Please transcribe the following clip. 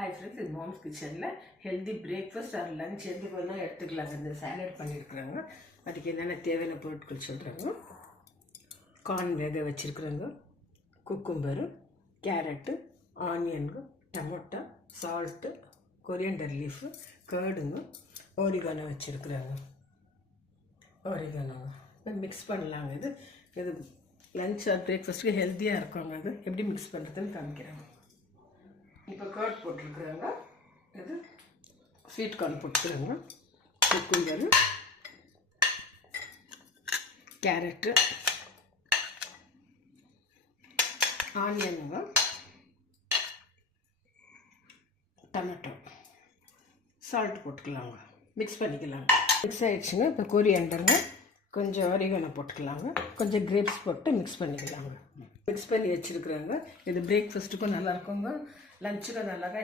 Hi friends, இது moms கிச்சனில் healthy breakfast R lunch எது வேணால் எடுத்துக்கலாங்க. இந்த சாலட் பண்ணியிருக்குறாங்க. அதுக்கு என்னென்ன தேவையான பொருட்கள் சொல்கிறாங்க. கார்ன் வேக வச்சுருக்குறாங்க, குக்கும்பரு, கேரட்டு, ஆனியனுங்க, டமோட்டா, சால்ட்டு, கொரியண்டர் லீஃபு, கேர்டுங்க, ஓரிகானோ வச்சுருக்குறாங்க. ஓரிகானோங்க இப்போ மிக்ஸ் பண்ணலாங்க. இது லஞ்ச் ஆர் பிரேக்ஃபாஸ்ட்டுக்கு ஹெல்த்தியாக இருக்குங்க. அது எப்படி மிக்ஸ் பண்ணுறதுன்னு காமிக்கிறாங்க. இப்போ கர்ட் போட்டிருக்குறாங்க. இது ஸ்வீட் கார்ன் போட்டுக்கிறாங்க, குக்கும்பரு, கேரட்டு, ஆனியனுங்க, டொமேட்டோ, சால்ட் போட்டுக்கலாங்க. மிக்ஸ் பண்ணிக்கலாங்க. மிக்ஸ் ஆகிடுச்சுங்க. இப்போ கொரியாண்டருங்க, கொஞ்சம் ஆரிகானோ போட்டுக்கலாங்க, கொஞ்சம் கிரேப்ஸ் போட்டு மிக்ஸ் பண்ணிக்கலாங்க. மிக்ஸ் பண்ணி வச்சுருக்குறாங்க. இது பிரேக்ஃபாஸ்ட்டுக்கும் நல்லாயிருக்குங்க, லஞ்சுக்கும் நல்லா